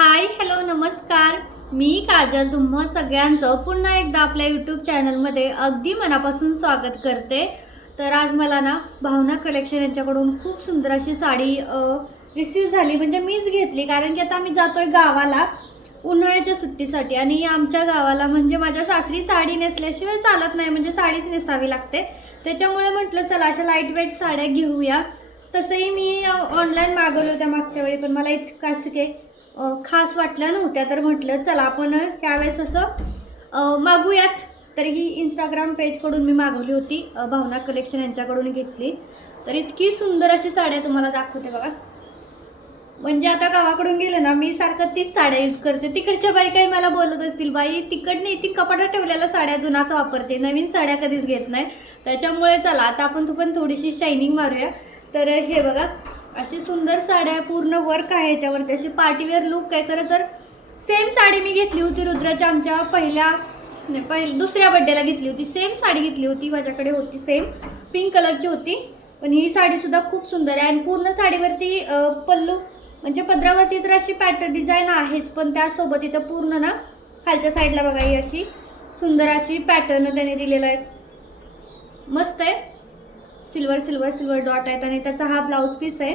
Hi hello नमस्कार. मी काजल तुम्हा सगळ्यांचं पुन्हा एकदा आपल्या यूट्यूब चॅनलमध्ये अगदी मनापासून स्वागत करते. तर आज मला ना भावना कलेक्शन यांच्याकडून खूप सुंदर अशी साडी रिसीव झाली. म्हणजे मीच घेतली कारण की आता आम्ही जातोय गावाला उन्हाळ्याच्या सुट्टीसाठी आणि आमच्या गावाला म्हणजे माझ्या सासरी साडी नेसल्याशिवाय चालत नाही, म्हणजे साडीच नेसावी लागते. त्याच्यामुळे म्हटलं चला अशा लाईट वेट साड्या घेऊया. तसंही मी ऑनलाईन मागवलं होत्या मागच्या वेळी, पण मला इतकं असं काही खास वाटल्या नव्हत्या. तर म्हटलं चला आपण ह्यावेळेस असं मागूयात. तर ही इंस्टाग्राम पेजकडून मी मागवली होती, भावना कलेक्शन यांच्याकडून घेतली. तर इतकी सुंदर अशी साड्या तुम्हाला दाखवते बघा. म्हणजे आता गावाकडून गेले ना मी सारखं तीच साड्या यूज करते. तिकडच्या बाई काही मला बोलत असतील, बाई तिकड नाही, ती कपाटात ठेवलेल्या साड्या जुनाच वापरते, नवीन साड्या कधीच घेत नाही. त्याच्यामुळे चला आता आपण पण थोडीशी शायनिंग मारूया. तर हे बघा अशी सुंदर साड्या, पूर्ण वर्क आहे याच्यावरती, अशी पार्टीवेअर लुक आहे. खरं तर सेम साडी मी घेतली होती रुद्राच्या आमच्या दुसऱ्या बड्डेला घेतली होती. सेम साडी घेतली होती, माझ्याकडे होती सेम पिंक कलरची होती. पण ही साडीसुद्धा खूप सुंदर आहे आणि पूर्ण साडीवरती पल्लू म्हणजे पदरावरती तर अशी पॅटर्न डिझाईन आहेच, पण त्यासोबत इथं पूर्ण ना खालच्या साईडला बघा ही अशी सुंदर अशी पॅटर्न त्याने दिलेला आहे. मस्त आहे. सिल्वर डॉट आहेत आणि त्याचा हा ब्लाऊज पीस आहे.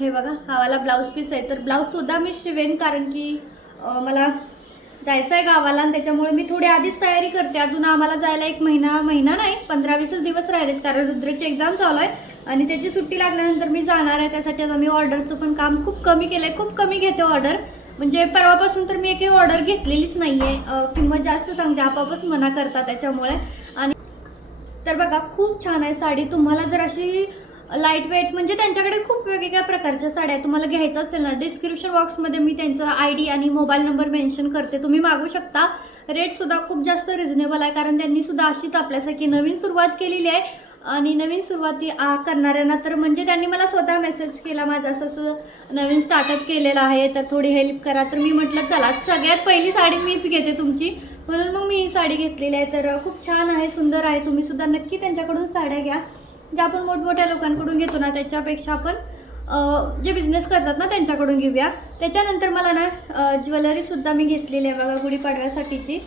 हे बघा हा वाला ब्लाऊज पीस आहे. तर ब्लाऊजसुद्धा मी शिवेन कारण की मला जायचं आहे गावाला आणि त्याच्यामुळे मी थोडी आधीच तयारी करते. अजून आम्हाला जायला एक महिना नाही 15-20 दिवस राहिलेत, कारण रुद्रची एक्झाम चालू आहे आणि त्याची सुट्टी लागल्यानंतर मी जाणार आहे. त्यासाठी आता मी ऑर्डरचं पण काम खूप कमी केलं आहे. खूप कमी घेते ऑर्डर, म्हणजे परवापासून तर मी एकही ऑर्डर घेतलेलीच नाही आहे. किंमत जास्त सांगते, आपापच मना करतात त्याच्यामुळे. आणि तर बघा खूप छान आहे साडी. तुम्हाला जर अशी लाईट वेट म्हणजे त्यांच्याकडे खूप वेगवेगळ्या प्रकारच्या साड्या तुम्हाला घ्यायचं असेल ना, डिस्क्रिप्शन बॉक्समध्ये मी त्यांचा ID आणि मोबाईल नंबर मेन्शन करते, तुम्ही मागू शकता. रेटसुद्धा खूप जास्त रिझनेबल आहे, कारण त्यांनी सुद्धा अशीच आपल्यासाठी नवीन सुरुवात केलेली आहे. आणि नवीन सुरुवाती करणाऱ्यांना तर म्हणजे त्यांनी मला स्वतः मेसेज केला, माझं असं नवीन स्टार्टअप केलेलं आहे तर थोडी हेल्प करा. तर मी म्हटलं चला सगळ्यात पहिली साडी मीच घेते तुमची, म्हणून मग मी ही साडी घेतलेली आहे. तर खूप छान आहे, सुंदर आहे. तुम्ही सुद्धा नक्की त्यांच्याकडून साड्या घ्या. ज्या आपण मोठमोठ्या लोकांकडून घेतो ना त्याच्यापेक्षा आपण जे बिझनेस करतात ना त्यांच्याकडून घेऊया. त्याच्यानंतर मला ना ज्वेलरीसुद्धा मी घेतलेली आहे बघा गुढीपाडव्यासाठीची.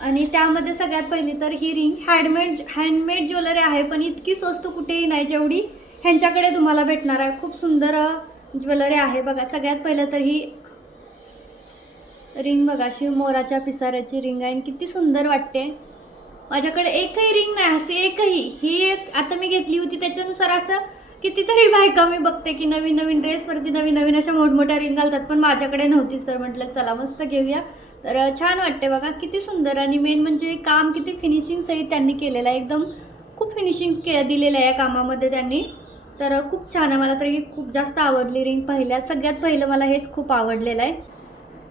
आणि त्यामध्ये सगळ्यात पहिली तर ही रिंग हँडमेड ज्वेलरी आहे, पण इतकी स्वस्त कुठेही नाही जेवढी ह्यांच्याकडे तुम्हाला भेटणार आहे. खूप सुंदर ज्वेलरी आहे बघा. सगळ्यात पहिलं तर ही रिंग बघा, अशी मोराच्या पिसाऱ्याची रिंग आहे आणि किती सुंदर वाटते. माझ्याकडे एकही रिंग नाही अशी एकही. ही एक आता मी घेतली होती त्याच्यानुसार असं कितीतरी बायका मी बघते की नवीन नवीन ड्रेसवरती नवीन अशा मोठमोठ्या रिंग घालतात, पण माझ्याकडे नव्हतीच. तर म्हटलं चला मस्त घेऊया. तर छान वाटते बघा, किती सुंदर. आणि मेन म्हणजे काम किती फिनिशिंग सहित त्यांनी केलेलं आहे, एकदम खूप फिनिशिंग दिलेलं आहे या कामामध्ये त्यांनी. तर खूप छान आहे. मला तर ही खूप जास्त आवडली रिंग. सगळ्यात पहिलं मला हेच खूप आवडलेलं आहे.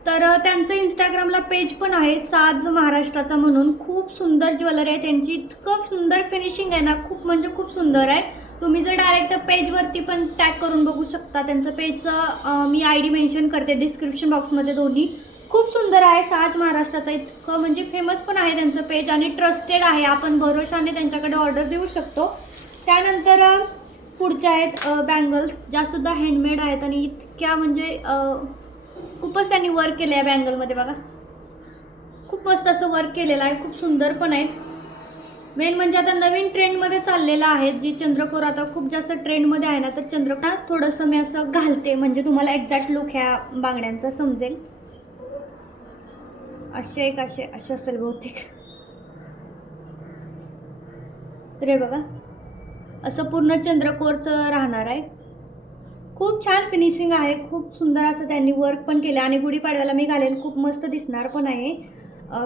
तर त्यांचं इंस्टाग्रामला पेज पण आहे साज महाराष्ट्राचा म्हणून. खूप सुंदर ज्वेलरी आहे त्यांची, इतकं सुंदर फिनिशिंग आहे ना, खूप म्हणजे खूप सुंदर आहे. तुम्ही जर डायरेक्ट पेजवरती पण टॅग करून बघू शकता. त्यांचं पेजचं मी ID मेन्शन करते डिस्क्रिप्शन बॉक्समध्ये दोन्ही. खूप सुंदर आहे साज महाराष्ट्राचा, इतकं म्हणजे फेमस पण आहे त्यांचं पेज आणि ट्रस्टेड आहे. आपण भरोशाने त्यांच्याकडे ऑर्डर देऊ शकतो. त्यानंतर पुढच्या आहेत बँगल्स, ज्यासुद्धा हँडमेड आहेत आणि इतक्या म्हणजे खूपच त्यांनी वर्क केलं आहे बँगलमध्ये बघा. खूप मस्त असं वर्क केलेलं आहे, खूप सुंदर पण आहेत. मेन म्हणजे आता नवीन ट्रेंडमध्ये चाललेलं आहे जी चंद्रकोर आता खूप जास्त ट्रेंडमध्ये आहे ना, तर चंद्रकोर थोडंसं मी असं घालते म्हणजे तुम्हाला एक्झॅक्ट लुक ह्या बांगड्यांचा समजेल. असे असेल बहुतेक. तर हे बघा असं पूर्ण चंद्रकोरचं राहणार आहे. खूप छान फिनिशिंग आहे, खूप सुंदर असं त्यांनी वर्क पण केलं आणि गुढीपाडव्याला मी घालेल खूप मस्त दिसणार पण आहे.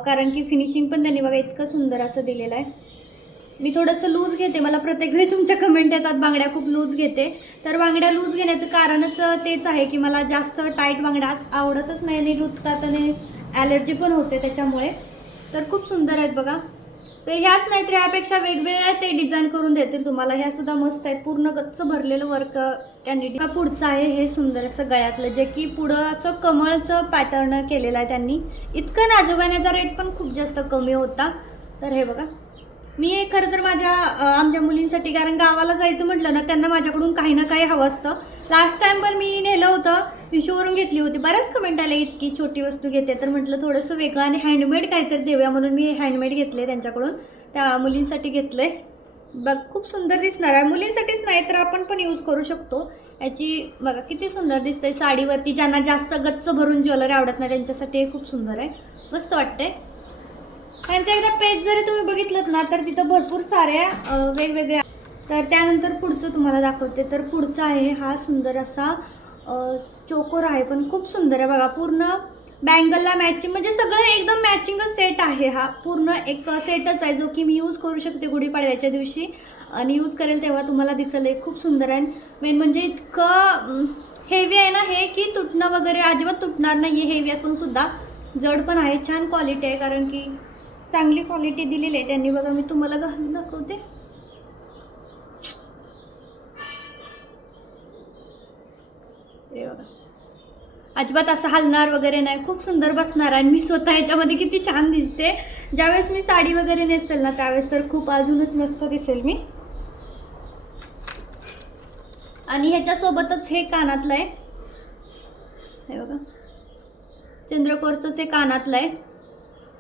कारण की फिनिशिंग पण त्यांनी बघा इतकं सुंदर असं दिलेलं आहे. मी थोडंसं लूज घेते, मला प्रत्येक वेळी तुमच्या कमेंट येतात बांगड्या खूप लूज घेते. तर बांगड्या लूज घेण्याचं कारणच तेच आहे की मला जास्त टाईट बांगड्या आवडतच नाही आणि रुततात आणि ॲलर्जी पण होते त्याच्यामुळे. तर खूप सुंदर आहेत बघा. तर ह्याच नाही तर ह्यापेक्षा वेगवेगळ्या ते डिझाईन करून देतील तुम्हाला. ह्या सुद्धा मस्त आहेत, पूर्ण गच्च भरलेलं वर्क त्यांनी. पुढचं आहे हे सुंदर असं गळ्यातलं, जे की पुढं असं कमळचं पॅटर्न केलेलं आहे त्यांनी. इतकं नाजूक आहे, याचा रेट पण खूप जास्त कमी होता. तर हे बघा मी खरं तर आमच्या मुलींसाठी, कारण गावाला जायचं म्हटलं ना त्यांना माझ्याकडून काही ना काही हवं असतं. लास्ट टाइम पण मी नेलं होतं, मिशोवरून घेतली होती. बऱ्याच कमेंट आल्या इतकी छोटी वस्तू घेते, तर म्हटलं थोडंसं वेगळं आणि हँडमेड काहीतरी देऊया म्हणून मी हँडमेड घेतले त्यांच्याकडून. त्या मुलींसाठी घेतले. बघ खूप सुंदर दिसणार आहे. मुलींसाठीच नाही तर आपण पण यूज करू शकतो. याची बघा किती सुंदर दिसतंय साडीवरती. ज्यांना जास्त गच्च भरून ज्वेलरी आवडत नाही त्यांच्यासाठी हे खूप सुंदर आहे, मस्त वाटते. त्यांचं एकदा पेज जरी तुम्ही बघितलं ना तर तिथं भरपूर साऱ्या वेगवेगळ्या. तर त्यानंतर पुढचं तुम्हाला दाखवते. तर पुढचा आहे हा सुंदर असा चोकोर आहे, पण खूप सुंदर आहे बघा. पूर्ण बँगलला मॅचिंग, म्हणजे सगळं एकदम मॅचिंगच सेट आहे. हा पूर्ण एक सेटच आहे जो की मी यूज करू शकते गुढीपाडव्याच्या दिवशी, आणि यूज करेल तेव्हा तुम्हाला दिसेल. हे खूप सुंदर आहे. मेन म्हणजे इतकं हेवी आहे ना हे की तुटणं वगैरे अजिबात तुटणार नाही आहे. हेवी असून सुद्धा जड पण आहे. छान क्वालिटी आहे, कारण की चांगली क्वालिटी दिलेली आहे त्यांनी. बघा मी तुम्हाला घालून दाखवते. हे बघा अजिबात असं हलणार वगैरे नाही, खूप सुंदर बसणार आहे. मी स्वतः ह्याच्यामध्ये किती छान दिसते. ज्यावेळेस मी साडी वगैरे नेसेल ना त्यावेळेस तर खूप अजूनच मस्त दिसेल मी. आणि ह्याच्यासोबतच हे कानातलं आहे, हे बघा चंद्रकोरचंच हे कानातलं आहे.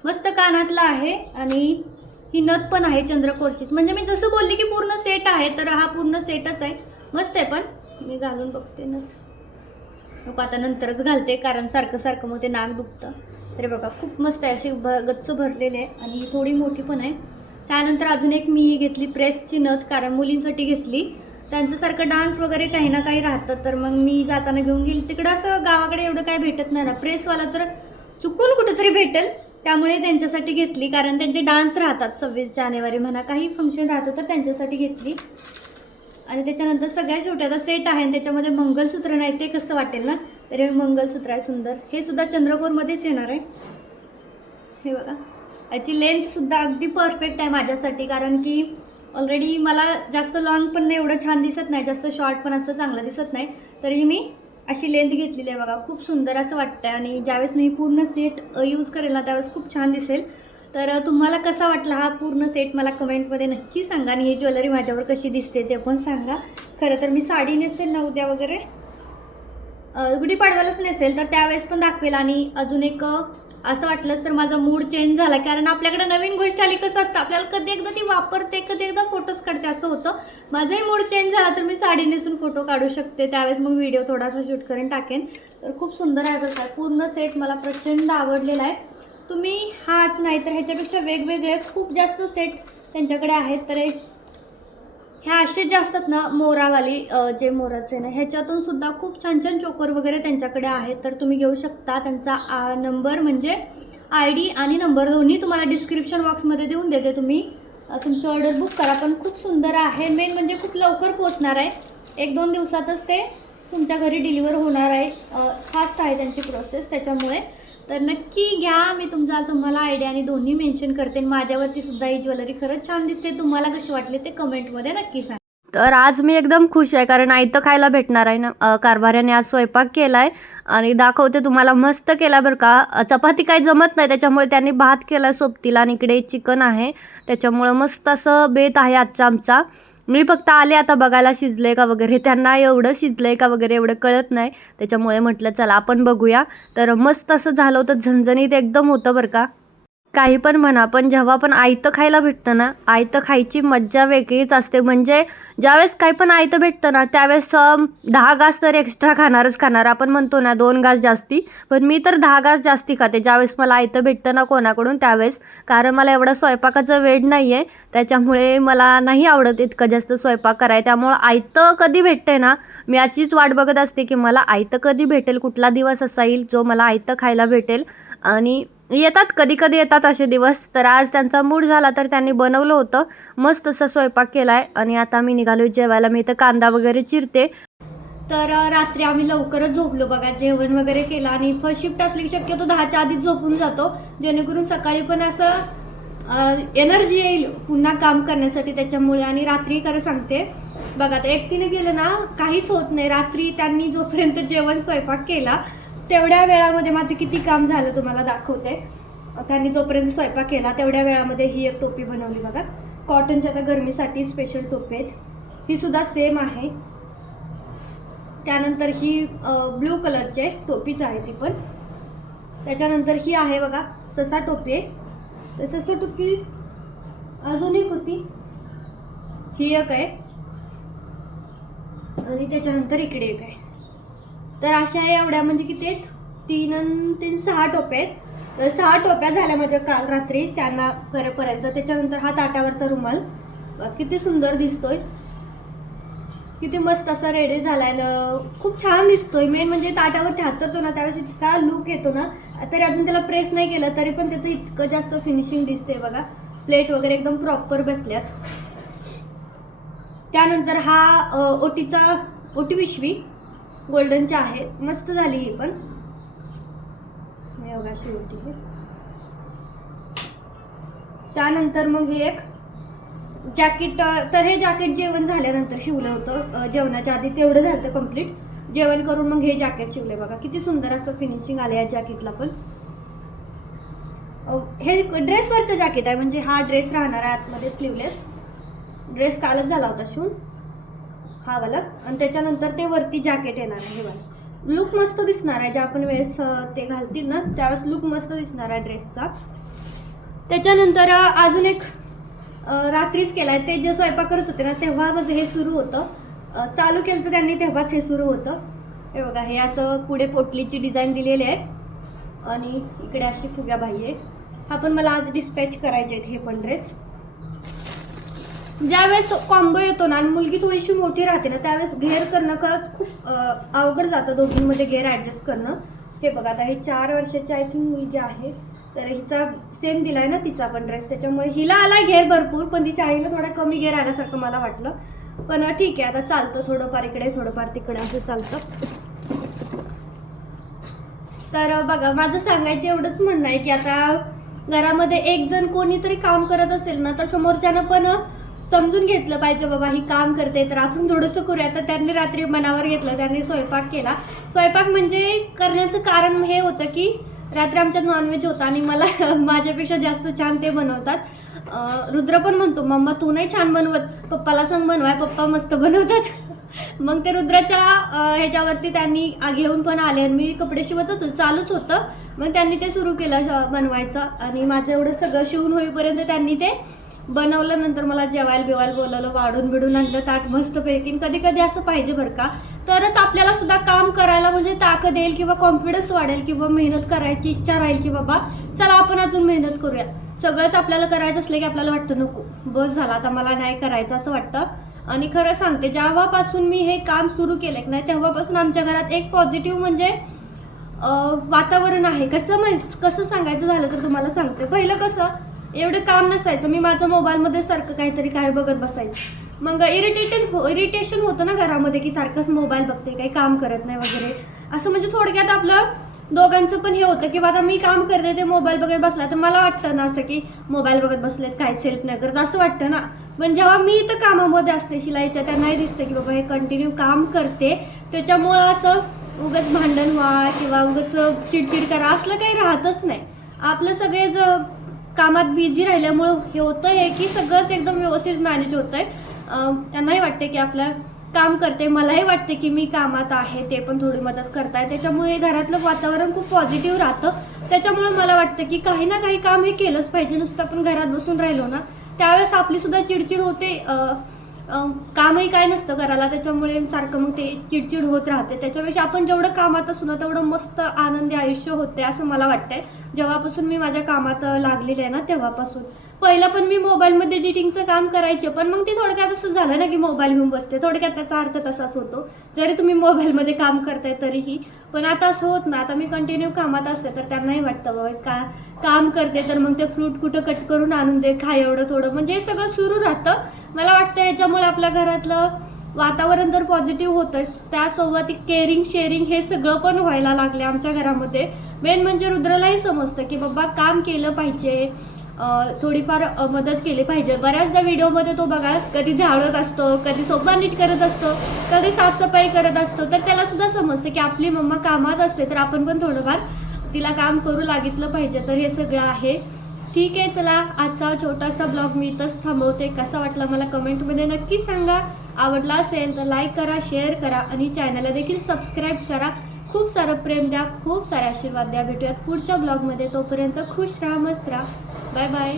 मस्त कानातलं आहे आणि ही नथ पण आहे चंद्रकोरचीच. म्हणजे मी जसं बोलली की पूर्ण सेट आहे, तर हा पूर्ण सेटच आहे. मस्त आहे. पण मी घालून बघते ना, नको आता नंतरच घालते कारण सारखं सारखं मग ते नाक दुखतं. तरी बघा खूप मस्त आहे, असे गच्च भरलेले आहे आणि थोडी मोठी पण आहे. त्यानंतर अजून एक मी घेतली प्रेसची नथ, कारण मुलींसाठी घेतली. त्यांच्यासारखं डान्स वगैरे काही ना काही राहतं, तर मग मी जाताना घेऊन गेली. तिकडं असं गावाकडे एवढं काही भेटत नाही ना, प्रेसवाला तर चुकून कुठेतरी भेटेल, त्यामुळे त्यांच्यासाठी घेतली. कारण त्यांचे डान्स राहतात 26 जानेवारी म्हणा, काही फंक्शन राहतं तर त्यांच्यासाठी घेतली. आणि त्याच्यानंतर सगळ्या शेवट्याचा सेट आहे आणि त्याच्यामध्ये मंगलसूत्र नाही, ते कसं वाटेल ना. तर हे मंगलसूत्र आहे सुंदर. हे सुद्धा चंद्रकोरमध्येच येणार आहे. हे बघा याची लेंथसुद्धा अगदी परफेक्ट आहे माझ्यासाठी, कारण की ऑलरेडी मला जास्त लॉंग पण नाही एवढं छान दिसत नाही, जास्त शॉर्ट पण असं चांगलं दिसत नाही. तरीही मी अशी लेंथ घेतलेली आहे बघा. खूप सुंदर असं वाटतं आहे आणि ज्यावेळेस मी पूर्ण सेट यूज करेल ना त्यावेळेस खूप छान दिसेल. तर तुम्हाला कसा वाटला हा पूर्ण सेट मला कमेंटमध्ये नक्की सांगा. आणि ही ज्वेलरी माझ्यावर कशी दिसते ते पण सांगा. खरं तर मी साडी नेसेल ना उद्या वगैरे, गुढीपाडव्यालाच नेसेल, तर त्यावेळेस पण दाखवेल. आणि अजून एक असं वाटलंच तर माझा मूड चेंज झाला, कारण आपल्याकडे नवीन गोष्ट आली कसं असतं, आपल्याला कधी एकदा ती वापरते कधी एकदा फोटोज काढते असं होतं. माझाही मूड चेंज झाला तर मी साडी नेसून फोटो काढू शकते, त्यावेळेस मग व्हिडिओ थोडासा शूट करून टाकेन. तर खूप सुंदर आहे बरं का. पूर्ण सेट मला प्रचंड आवडलेला आहे. तुम्ही हाच नाही तर ह्याच्यापेक्षा वेगवेगळे खूप जास्त सेट त्यांच्याकडे आहेत. तर ह्या असे जे असतात ना मोरावाली, जे मोराचे ना ह्याच्यातून सुद्धा खूप छान छान चोकर वगैरे त्यांच्याकडे आहेत, तर तुम्ही घेऊ शकता. त्यांचा नंबर म्हणजे ID आणि नंबर दोन्ही तुम्हाला डिस्क्रिप्शन बॉक्समध्ये देऊन देते. तुम्ही तुमची ऑर्डर बुक करा. पण खूप सुंदर आहे. मेन म्हणजे खूप लवकर पोचणार आहे, 1-2 दिवसातच ते तुमच्या घरी डिलिव्हर होणार आहे. फास्ट आहे त्यांची प्रोसेस, त्याच्यामुळे तर नक्की घ्या. मी तुम्हाला ID आणि दोन्ही मेन्शन करते. माझ्यावरती सुद्धा ही ज्वेलरी खरंच छान दिसते. तुम्हाला कशी वाटली ते कमेंटमध्ये नक्की सांगा. तर आज मी एकदम खुश आहे, कारण आयतं खायला भेटणार आहे ना. कारभाऱ्याने आज स्वयंपाक केला आहे आणि दाखवते तुम्हाला. मस्त केला बरं का. चपाती काही जमत नाही त्याच्यामुळे त्यांनी भात केला सोबतीला, आणि इकडे चिकन आहे, त्याच्यामुळं मस्त असं बेत आहे आजचा आमचा. मी फक्त आले आता बघायला शिजले का वगैरे. त्यांना एवढं शिजलं का वगैरे एवढं कळत नाही, त्याच्यामुळे म्हटलं चला आपण बघूया. तर मस्त असं झालं होतं, झणझणीत एकदम होतं बरं का. काही पण म्हणा, पण जेव्हा पण आयतं खायला भेटतं ना, आयतं खायची मज्जा वेगळीच असते. म्हणजे ज्यावेळेस काही पण आयतं भेटतं ना त्यावेळेस 10 घास तर एक्स्ट्रा खाणार. आपण म्हणतो ना 2 घास जास्ती, पण मी तर 10 घास जास्ती खाते ज्यावेळेस मला आयतं भेटतं ना कोणाकडून त्यावेळेस. कारण मला एवढा स्वयंपाकाचं वेड नाही आहे, त्याच्यामुळे मला नाही आवडत इतकं जास्त स्वयंपाक करायला. त्यामुळं आयतं कधी भेटते ना मी याचीच वाट बघत असते की मला आयतं कधी भेटेल, कुठला दिवस असा येईल जो मला आयतं खायला भेटेल. आणि येतात कधी कधी येतात असे दिवस. तर आज त्यांचा मूड झाला तर त्यांनी बनवलं होतं, मस्त असा स्वयंपाक केला आहे. आणि आता मी निघालो जेवायला. मी इथं कांदा वगैरे चिरते. तर रात्री आम्ही लवकरच झोपलो बघा. जेवण वगैरे केलं आणि फर्स्ट शिफ्ट असली की शक्यतो 10च्या आधीच झोपून जातो, जेणेकरून सकाळी पण असं एनर्जी येईल पुन्हा काम करण्यासाठी, त्याच्यामुळे. आणि रात्री खरं सांगते बघा, आता एकटीने गेलं ना काहीच होत नाही. रात्री त्यांनी जोपर्यंत जेवण स्वयंपाक केला तेवढ्या वेळामध्ये माझं किती काम झालं तुम्हाला दाखवते. त्यांनी जोपर्यंत स्वयंपाक केला तेवढ्या वेळामध्ये ही एक टोपी बनवली बघा. कॉटनच्या आता गरमीसाठी स्पेशल टोपी आहेत. ही सुद्धा सेम आहे. त्यानंतर ही ब्लू कलरची आहे, टोपीच आहे ती पण. त्याच्यानंतर ही आहे बघा ससा टोपी आहे. तर ससा टोपी अजून एक होती, ही एक आहे आणि त्याच्यानंतर इकडे एक आहे. तर अशा एवढ्या म्हणजे किती आहेत, 6 टोप्या आहेत. तर 6 टोप्या झाल्या माझ्या काल रात्री त्यांना करेपर्यंत. त्याच्यानंतर हा ताटावरचा रुमाल किती सुंदर दिसतोय, किती मस्त असा रेडी झालाय ना, खूप छान दिसतोय. मेन म्हणजे ताटावर हातरतो ना त्यावेळेस इतका लुक येतो ना. तरी अजून त्याला प्रेस नाही केलं तरी पण त्याचं इतकं जास्त फिनिशिंग दिसते बघा. प्लेट वगैरे एकदम प्रॉपर बसल्यात. त्यानंतर हा ओटी पिशवी गोल्डनच्या आहे, मस्त झाली ही पण. बघा अशी ओटी आहे. त्यानंतर मग हे एक जॅकेट. तर हे जॅकेट जेवण झाल्यानंतर शिवलं होतं, जेवणाच्या आधी तेवढं झालं कंप्लीट. जेवण करून मग हे जॅकेट शिवले बघा. किती सुंदर असं फिनिशिंग आलं या जॅकेटला पण. हे ड्रेसवरचं जॅकेट आहे, म्हणजे हा ड्रेस राहणार आहे आतमध्ये स्लीवलेस. ड्रेस कालच झाला होता शिवून हा वाला. आणि त्याच्यानंतर ते वरती जॅकेट येणार आहे हे वाला. लुक मस्त दिसणार आहे, ज्या आपण वेळेस ते घालतील ना त्यावेळेस लुक मस्त दिसणार आहे ड्रेसचा. त्याच्यानंतर अजून एक रात्रीच केला आहे, ते जे स्वयंपाक करत होते ना तेव्हा माझं हे सुरू होतं. चालू केलं तर त्यांनी तेव्हाच हे सुरू होतं. हे बघा, हे असं पुढे पोटलीची डिझाईन दिलेली आहे आणि इकडे अशी फुग्याबाई आहे. हा पण मला आज डिस्पॅच करायचे आहेत हे पण ड्रेस. ज्यावेळेस कॉम्बो येतो ना आणि मुलगी थोडीशी मोठी राहते ना त्यावेळेस घेर करणं खरंच खूप अवघड जातं, दोघींमध्ये घेर ॲडजस्ट करणं. हे बघा, आता ही 4 वर्षाची आय थिंक मुलगी आहे. तर हिचा सेम दिला आहे ना तिचा पण ड्रेस, त्याच्यामुळे हिला आला घेर भरपूर, पण तिच्या आईला थोडा कमी घेर आल्यासारखं मला वाटलं. पण ठीक आहे, आता चालतं, थोडंफार इकडे थोडंफार तिकडे असं चालतं. तर बघा, माझं सांगायचं एवढंच म्हणणं आहे की आता घरामध्ये एक जण कोणीतरी काम करत असेल ना तर समोरच्यानं पण समजून घेतलं पाहिजे, बाबा ही काम करते तर आपण थोडंसं करूया. तर त्यांनी रात्री मनावर घेतलं, त्यांनी स्वयंपाक केला. स्वयंपाक म्हणजे करण्याचं कारण हे होतं की रात्री आमच्यात नॉनव्हेज होता आणि मला माझ्यापेक्षा जास्त छान ते बनवतात. रुद्र पण म्हणतो, मम्मा तू नाही छान बनवत, पप्पाला सांग बनवाय, पप्पा मस्त बनवतात. मग ते रुद्राच्या ह्याच्यावरती त्यांनी घेऊन पण आले आणि मी कपडे शिवतच चालूच होतं. मग त्यांनी ते सुरू केलं बनवायचं आणि माझं एवढं सगळं शिवून होईपर्यंत त्यांनी ते बनवलं. नंतर मला जेवायला बोलावलं, वाढून बिडून आणलं ताट मस्तपैकी. कधी कधी असं पाहिजे बरं का, तरच आपल्याला सुद्धा काम करायला म्हणजे ताकद येईल किंवा कॉन्फिडन्स वाढेल किंवा मेहनत करायची इच्छा राहील की बाबा चला आपण अजून मेहनत करूया. सगळंच आपल्याला करायचं असलं की आपल्याला वाटतं नको बस झालं आता मला नाही करायचं असं वाटतं. आणि खरं सांगते, जेव्हापासून मी हे काम सुरू केलं की नाही तेव्हापासून आमच्या घरात एक पॉझिटिव्ह म्हणजे वातावरण आहे. कसं सांगायचं झालं तर तुम्हाला सांगते, पहिलं कसं एवढं काम नसायचं, मी माझं मोबाईलमध्ये सारखं काहीतरी काय बघत बसायचं. मग इरिटेशन होतं ना घरामध्ये की सारखंच मोबाईल बघते, काही काम करत नाही वगैरे असं. म्हणजे थोडक्यात आपलं दोघांचं पण हे होतं की आता मी काम करते ते मोबाईल बघत बसला तर मला वाटतं ना असं की मोबाईल बघत बसलेत काहीच हेल्प नाही करत असं वाटतं ना. पण जेव्हा मी इथं कामामध्ये असते शिलाईच्या त्यांनाही दिसतं की बाबा हे कंटिन्यू काम करते, त्याच्यामुळं असं उगाच भांडण व्हा किंवा उगाच चिडचिड करा असलं काही राहतच नाही. आपलं सगळे कामात बिझी राहिल्यामुळं हे होतं हे की सगळंच एकदम व्यवस्थित मॅनेज होतं आहे. त्यांनाही वाटते की आपलं काम करते, मलाही वाटते की मी कामात आहे, ते पण थोडी मदत करताय, त्याच्यामुळे घरातलं वातावरण खूप पॉझिटिव्ह राहतं. त्याच्यामुळे मला वाटतं की काही ना काही काम हे केलंच पाहिजे. नुसतं आपण घरात बसून राहिलो ना त्यावेळेस आपलीसुद्धा चिडचिड होते, कामही काय नसतं करायला, त्याच्यामुळे सारखं मग ते चिडचिड होत राहते. त्याच्यापेक्षा आपण जेवढं कामात असू ना तेवढं मस्त आनंदी आयुष्य होते असं मला वाटतंय. जेव्हापासून मी माझ्या कामात लागलेले आहे ना तेव्हापासून. पहिलं पण मी मोबाईलमध्ये एडिटिंगचं काम करायचे, पण मग ते थोडक्यात असं झालं ना की मोबाईल घेऊन बसते, थोडक्यात त्याचा अर्थ तसाच होतो जरी तुम्ही मोबाईलमध्ये काम करताय तरीही. पण आता असं होत ना, आता मी कंटिन्यू कामात असते तर त्यांनाही वाटतं बाबा काम करते तर मग ते फ्रूट कुठं कट करून आणून दे, खा एवढं थोडं, म्हणजे हे सगळं सुरू राहतं. मला वाटतं याच्यामुळे आपल्या घरातलं वातावरण तर पॉझिटिव्ह होतंच, त्यासोबत केअरिंग शेअरिंग हे सगळं पण व्हायला लागले आमच्या घरामध्ये. मेन म्हणजे रुद्रलाही समजतं की बाबा काम केलं पाहिजे, थोडीफार मदत केली पाहिजे. बऱ्याचदा व्हिडिओमध्ये तो बघा कधी झाडत असतो, कधी सोफा नीट करत असतो, कधी साफसफाई करत असतो, तर त्यालासुद्धा समजतं की आपली मम्मा कामात असते तर आपण पण थोडंफार तिला काम करू लागितलं पाहिजे. तर हे सगळं आहे. ठीक आहे, चला आजचा छोटासा ब्लॉग मी इथंच थांबवते. कसा वाटला मला कमेंटमध्ये नक्की सांगा. आवडला असेल तर लाईक करा, शेअर करा आणि चॅनलला देखील सबस्क्राईब करा. खूप सारं प्रेम द्या, खूप सारे आशीर्वाद द्या. भेटूयात पुढच्या ब्लॉगमध्ये. तोपर्यंत खुश राहा, मस्त राहा. Bye bye.